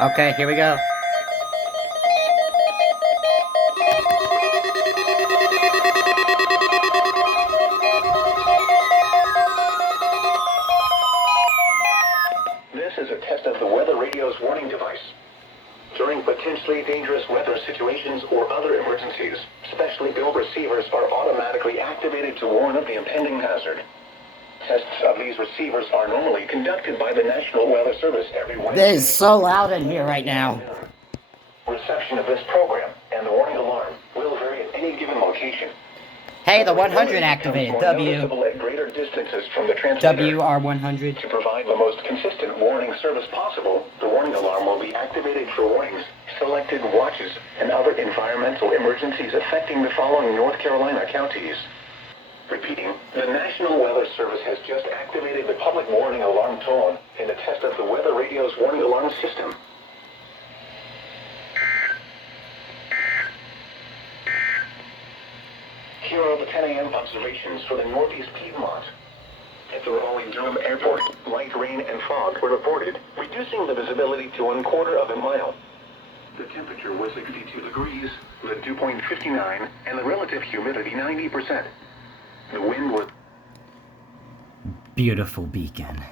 Okay, here we go. This is a test of the weather radio's warning device. During potentially dangerous weather situations or other emergencies, specially built receivers are automatically activated to warn of the impending hazard. Tests of these receivers are normally conducted by the National Weather Service every Wednesday. It is so loud in here right now. Reception of this program and the warning alarm will vary at any given location. Hey, the 100 activated. Noticeable at greater distances from the transmitter. WR100. To provide the most consistent warning service possible, the warning alarm will be activated for warnings, selected watches, and other environmental emergencies affecting the following North Carolina counties. Repeating, the National Weather Service has just activated the public warning alarm tone in a test of the weather radio's warning alarm system. Here are the 10 a.m. observations for the Northeast Piedmont. At the Raleigh-Durham Airport, light rain and fog were reported, reducing the visibility to 1/4 of a mile. The temperature was 62 degrees, the dew point 59, and the relative humidity 90%. The wind was... Beautiful beacon.